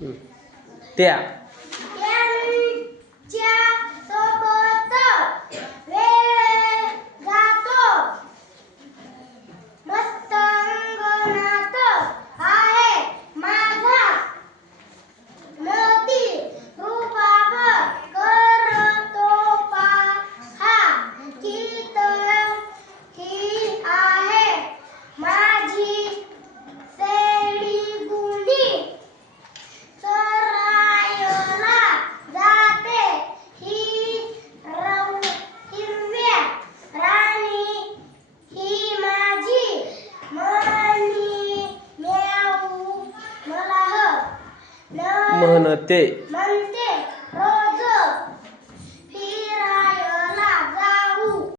嗯，对呀。ಮಹನತೆ